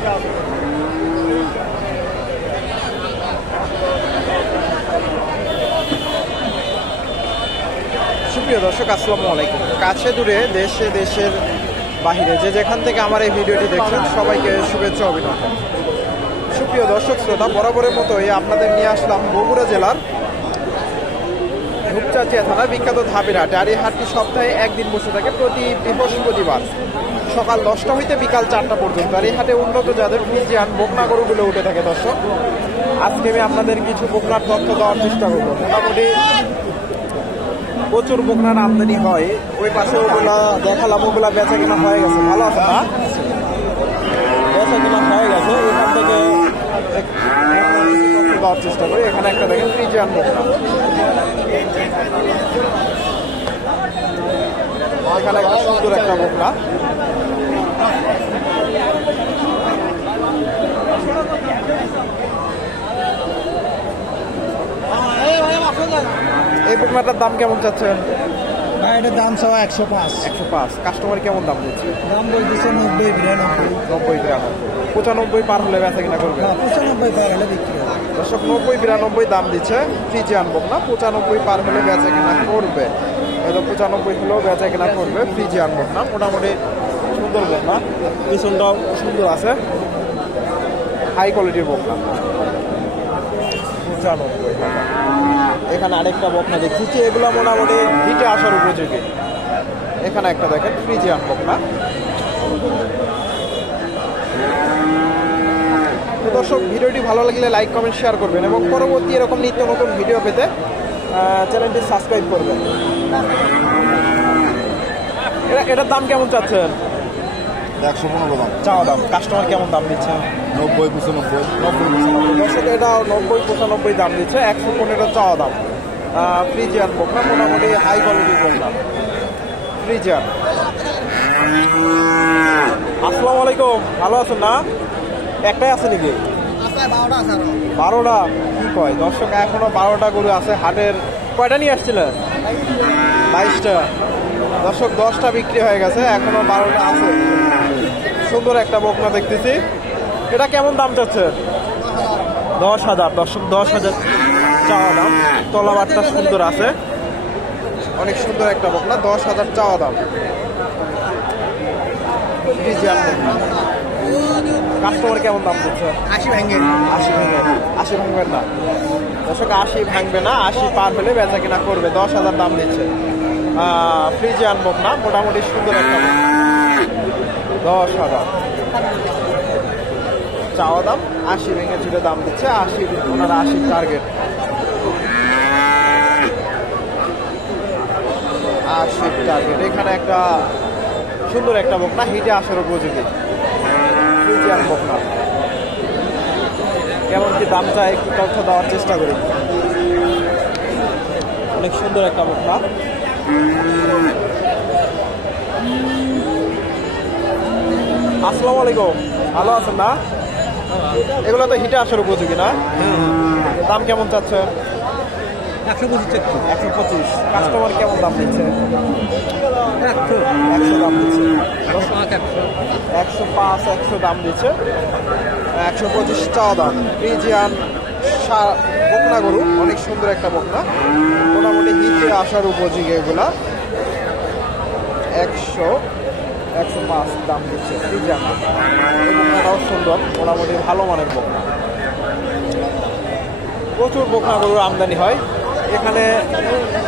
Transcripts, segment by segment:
সুপ্রিয় দর্শক, আসসালামু আলাইকুম। কাছে দূরে দেশে দেশের বাহিরে যে যেখান থেকে আমার এই ভিডিওটি দেখছেন সবাইকে শুভেচ্ছা অভিনন্দন। সুপ্রিয় দর্শক শ্রোতা, বরাবরের মতোই আপনাদের নিয়ে আসলাম বগুড়া জেলার ধূপচাচিয়া থানার বিখ্যাত ধাপের হাট। আর এই হাটটি সপ্তাহে একদিন বসে থাকে প্রতি বৃহস্পতিবার সকাল 10টা হইতে বিকাল 4টা পর্যন্ত। আর এই হাটে উন্নত জাতের ফ্রিজিয়ান বকনা গরুগুলো উঠে থাকে। দর্শক, আজকে আমি আপনাদের কিছু বকনার তথ্য দেওয়ার চেষ্টা করবো। মোটামুটি প্রচুর বকনার আমদানি হয়। ওই পাশে ওগুলা দেখালাম, ওগুলা বেচা কেনা হয়ে গেছে। ভালো আছে না? বেচা কেনা হয়ে গেছে। এখান থেকে দেওয়ার চেষ্টা করি। এখানে একটা দেখেন ফ্রিজিয়ান বকনা, এখানে একটা সুন্দর একটা বকনা। এই বকনাটার দাম কেমন চাচ্ছেন? এটার দাম সব 105। 105। কাস্টমার কেমন দাম দিচ্ছে? দাম বলতেছে 90, 92, 95 পার হলে বেচা কিনা করবে। 95 পার হলে বিক্রি হবে। দর্শক, 90, 92 দাম দিচ্ছে ফ্রিজিয়ান বকনা। 95 পার হলে বেচা কিনা করবে। 95 হলেও বেচা কিনা করবে ফ্রিজিয়ান বকনা। মোটামুটি সুন্দর বকনা, পিছনটাও সুন্দর আছে, হাই কোয়ালিটির বকনা। 95। এখানে আরেকটা বকনা দেখছি, এগুলো মোটামুটি হিটে আসার উপযোগী। এখানে একটা দেখেন ফ্রিজিয়ান বকনা। তো দর্শক, ভিডিওটি ভালো লাগলে লাইক, কমেন্ট, শেয়ার করবেন এবং পরবর্তী এরকম নিত্য নতুন ভিডিও পেতে চ্যানেলটি সাবস্ক্রাইব করবেন। এটার দাম কেমন চাচ্ছেন? 115 দাম চাওয়া দাম। কাস্টমার কেমন দাম দিচ্ছে? 90, 95। দর্শক, এটা 90, 95 দাম দিচ্ছে। 115 চাওয়া দাম। ফ্রিজিয়ান বকনা, মোটামুটি হাই কোয়ালিটির বকনা ফ্রিজিয়ান। আসসালামু আলাইকুম, ভালো আছেন না? একটাই আছে নাকি? 12টা? কি কয় দর্শক, এখনো 12টা গরু আছে হাটের। কয়টা নিয়ে আসছিলেন? 22টা। দর্শক, 10টা বিক্রি হয়ে গেছে, এখনো 12টা আছে। সুন্দর একটা বকনা দেখতেছি। এটা কেমন দাম চাচ্ছে? 10,000। দর্শক, 10,000 চাওয়া দাম। তলাবারটা সুন্দর আছে, অনেক সুন্দর একটা বকনা। 10,000 চাওয়া দাম। কাস্টমার কেমন দাম দিচ্ছে? 80 ভাঙে। 80 ভাঙবে না দর্শক, 80 ভাঙবে না। 80 পার হলে বেচা কিনা করবে। 10,000 দাম দিচ্ছে ফ্রিজিয়ান বকনা। মোটামুটি সুন্দর একটা বকনা। 10,000 চাওয়া দাম। 80 ভেঙে চুলে দাম দিচ্ছে। 80 ওনারা 80 টার্গেট। 80 টার্গেট। এখানে একটা সুন্দর একটা বকনা, হিটে আসার উপযোগী ফ্রিজিয়ান বকনা। কেমন কি দাম চাই একটু তথ্য দেওয়ার চেষ্টা করি। অনেক সুন্দর একটা বকনা। আসসালামু আলাইকুম, ভালো আছেন না? এগুলো তো হিটে আসার উপযোগী না? দাম কেমন চাচ্ছেন? 125। কাস্টমার কেমন দাম দিচ্ছে? 100 দাম দিচ্ছে। 105, 100 দাম দিচ্ছে। 125 চাওয়া দাম। ফ্রিজিয়ান বকনা গরু, অনেক সুন্দর একটা বকনা। মোটামুটি হিটে আসার উপযোগী এগুলা। 105 দাম দিচ্ছে ফ্রিজিয়ান বকনাটাও সুন্দর, মোটামুটি ভালো মানের বকনা। প্রচুর বকনা গরুর আমদানি হয় এখানে।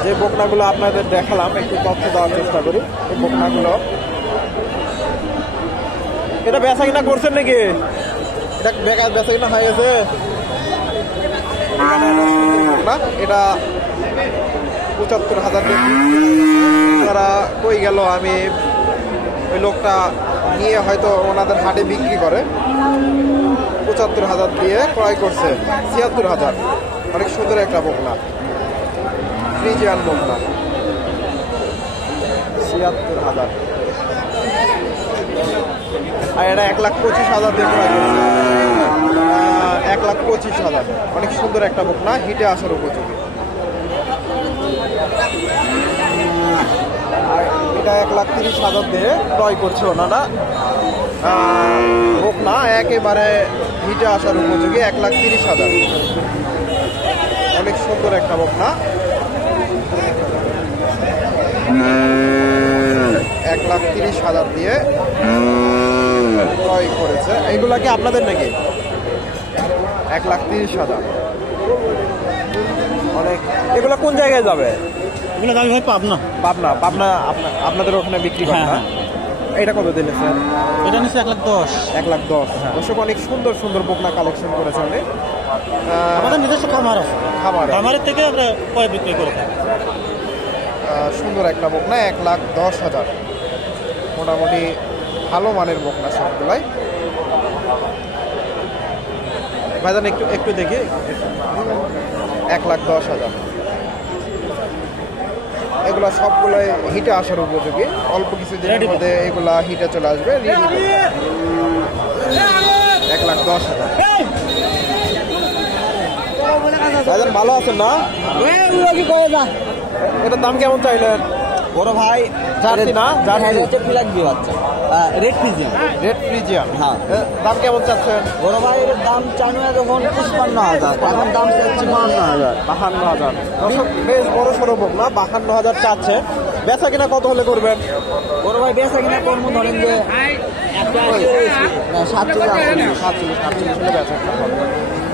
যে বকনাগুলো আপনাদের দেখালাম, একটু তথ্য দেওয়ার চেষ্টা করি। এই বকনাগুলো, এটা বেচা কিনা করছেন নাকি? এটা বেচা কিনা হয়ে গেছে। এটা 75,000। তারা কই গেল? আমি ওই লোকটা নিয়ে হয়তো ওনাদের হাটে বিক্রি করে। 75,000 দিয়ে ক্রয় করছে। 76,000। অনেক সুন্দর একটা বকনা, ফ্রিজিয়ান বকনা। 76,000। আর এটা 1,25,000 দিয়ে ক্রয় করছে। 1,25,000। অনেক সুন্দর একটা বকনা, হিটে আসার উপযোগী। আর এটা 1,30,000 দিয়ে ক্রয় করছে ওনারা। বকনা একেবারে হিটে আসার উপযোগী, 1,30,000। অনেক সুন্দর একটা বকনা, 1,30,000 দিয়ে ক্রয় করেছে। এগুলা কি আপনাদের নাকি? 1,30,000। অনেক। এগুলা কোন জায়গায় যাবে? এগুলো দামি ভাই পাবনা। পাবনা। পাবনা আপনাদের ওখানে বিক্রি করেন না? এটা কত দিলে স্যার? এটা নিচ্ছে 1,10,000। 1,10,000। দর্শক অনেক সুন্দর সুন্দর বকনা কালেকশন করেছে অনেক। আমাদের নিজস্ব খামার আছে, খামারের থেকে আমরা ক্রয় বিক্রি করে থাকি। সুন্দর একটা বকনা, 1,10,000। মোটামুটি ভালো মানের বকনা সবগুলাই। ভাইজান একটু দেখি, 1,10,000। এগুলা সবগুলাই হিটে আসার উপযোগী, অল্প কিছু দিনের মধ্যে এগুলা হিটে চলে আসবে। 1,10,000। ভাইজান ভালো আছেন না? এটার দাম কেমন চাইলেন? বড় ভাই জার্সি না? জার্সি বাচ্চা, রেড ফ্রিজিয়ান। রেড ফ্রিজিয়ান, হ্যাঁ। দাম কেমন চাচ্ছেন? বড় ভাই এর দাম চাইলে যখন 55,000, এখন দাম চাচ্ছি 52,000। 52,000। দর্শক বেশ বড় সড়ো বকনা, 52,000 চাচ্ছে। বেচা কিনা কত হলে করবেন? বড় ভাই বেচা কিনা কর্ম ধরেন যে 47 হলে বেচা কিনা করবেন।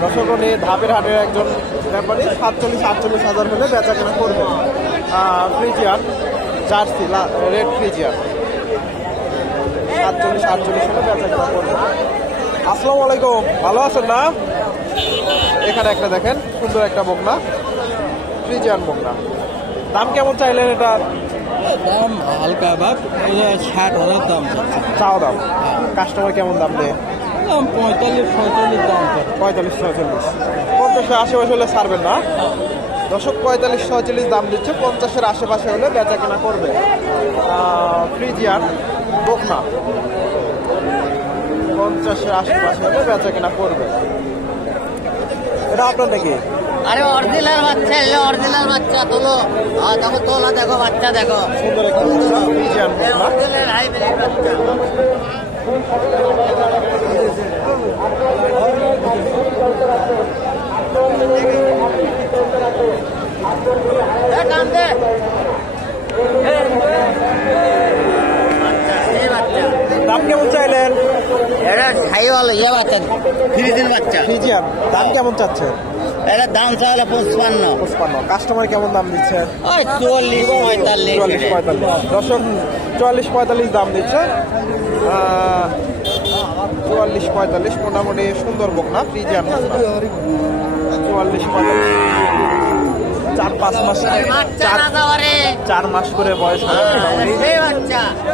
দর্শক উনি ধাপের হাটের একজন ব্যাপারী, 47-48,000 হলে বেচা কিনা করবেন। ফ্রিজিয়ান জার্সি রেড ফ্রিজিয়ান, 47-48 হলে বেচা কিনা করবেন। আসসালামু আলাইকুম, ভালো আছেন না? এখানে একটা দেখেন সুন্দর একটা বকনা, ফ্রিজিয়ান বকনা। দাম কেমন চাইলেন এটা? দাম হালকা ভাব 60,000 দাম চাচ্ছে। চাওয়া দাম। কাস্টমার কেমন দাম দেয়? দাম 45-46 দাম চাচ্ছে। 45-46, 50-এর আশেপাশে হলে ছাড়বেন না? দর্শক 45-46 দাম দিচ্ছে, 50-এর আশেপাশে হলে বেচা কেনা করবে। ফ্রিজিয়ান বকনা 50-এর আশেপাশে হলে বেচা কেনা করবে। এটা আপনার নাকি? আরে অরিজিনাল বাচ্চা, এলে অরিজিনাল বাচ্চা তোলো। দেখো তোলা, দেখো বাচ্চা, দেখো সুন্দর একটা বাচ্চা, ফ্রিজিয়ান বকনা। অরিজিনাল হাইব্রিড বাচ্চা। কাম দে দাম কেমন চাইলেন? এটা সাইওয়াল ইয়ে বাচ্চা, ফ্রিজিন বাচ্চা। ফ্রিজিয়ান দাম কেমন চাচ্ছে? এটা দাম চাইলে 55। 55। কাস্টমার কেমন দাম দিচ্ছে? ওই 44-45। 44-45। দর্শক 44-45 দাম দিচ্ছে। 44-45 মোটামুটি সুন্দর বকনা, ফ্রিজিয়ান বকনা। 44-45, 4-5 মাস, 4 মাস করে বয়স হবে।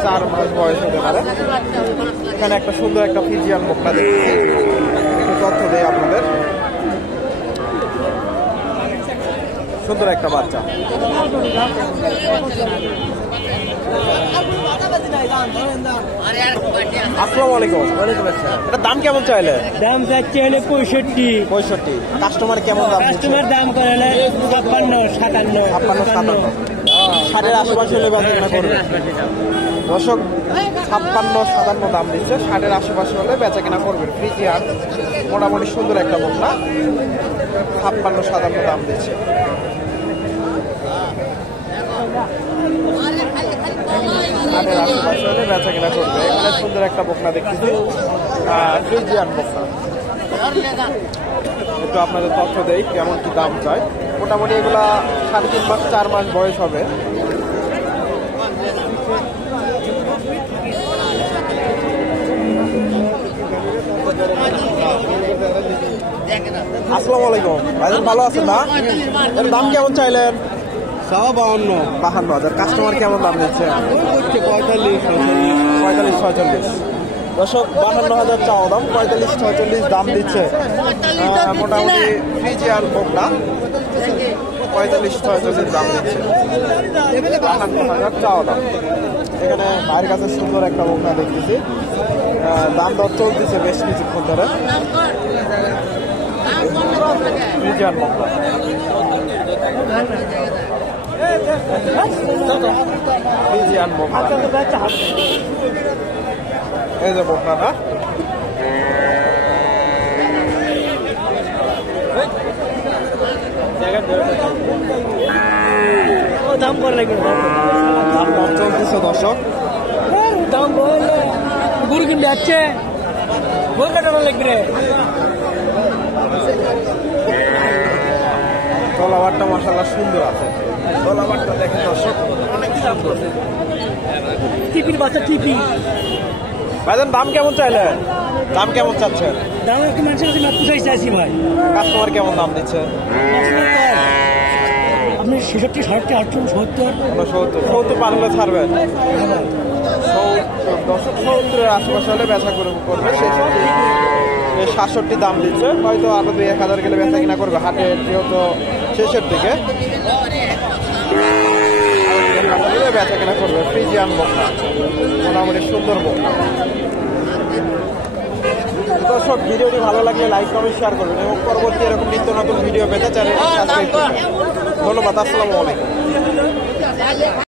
4 মাস বয়স হতে পারে। এখানে একটা সুন্দর একটা ফ্রিজিয়ান বকনা দেখছি, একটু তথ্য দেয় আপনাদের। সুন্দর একটা বাচ্চা। আসসালামু আলাইকুম। এটা দাম কেমন চাইলে? দাম চাচ্ছে হলে 65। কাস্টমার কেমন দাম দিচ্ছে? কাস্টমার দাম করে 56-57। 56-57। ষাটের আশেপাশে হলে বেচা কেনা করবে। দর্শক 56-57 দাম দিচ্ছে, 60-এর আশেপাশে হলে বেচা কেনা করবেন। ফ্রিজিয়ান মোটামুটি সুন্দর একটা বকনা, 56-57 দাম দিচ্ছে। ষাটের আশেপাশে হলে বেচা কেনা করবে। এখানে সুন্দর একটা বকনা দেখতেছি, ফ্রিজিয়ান বকনা। একটু আপনাদের তথ্য দেই কেমন কি দাম চাই। মোটামুটি এগুলা 3.5 মাস 4 মাস বয়স হবে। আসসালামু আলাইকুম, ভাইজান ভালো আছেন না? এর দাম কেমন চাইলেন? 52,000। কাস্টমার কেমন দাম দিচ্ছে? 45-46। দর্শক 52,000 চাওয়া দাম, 45-46 দাম দিচ্ছে। মোটামুটি ফ্রিজিয়ান বকনা 45-46 দাম দিচ্ছে, 52,000 চাওয়া দাম। এখানে ভাইয়ের কাছে সুন্দর একটা বকনা দেখতেছি, দাম দর চলতেছে বেশ কিছুক্ষণ ধরে। ফ্রিজিয়ান বকনা ফ্রিজিয়ান বকনা। এই যে বকনাটা দাম করে লাগবে, দাম কম চলতেছে দর্শক। দাম বললে গরু কিনতে যাচ্ছে, গরু কাটানো লাগবে। তলাবারটা মাশাআল্লাহ সুন্দর আছে, তলাবারটা দেখেন দর্শক অনেক সুন্দর। টিপির বাচ্চা টিপি ভাইজান দাম কেমন চাইলেন? দাম কেমন চাচ্ছেন? দাম একটু মানুষের কাছে না পুষাই চাইছি ভাই। কাস্টমার কেমন দাম দিচ্ছে? আপনি 66, 60, 68, 70 70 পার হলে ছাড়বেন। 70 আশেপাশে হলে বেচা করবে। 67 দাম দিচ্ছে, হয়তো আরো 2-1000 গেলে বেচা কিনা করবে। হাটের যেহেতু শেষের দিকে বেচা কিনা করবে। ফ্রিজিয়ান বকনা মোটামুটি সুন্দর বকনা। দর্শক ভিডিওটি ভালো লাগলে লাইক কমেন্ট শেয়ার করবেন এবং পরবর্তী এরকম নিত্য নতুন ভিডিও পেতে চ্যানেলটি সাবস্ক্রাইব করবেন। ধন্যবাদ। আসসালামু আলাইকুম।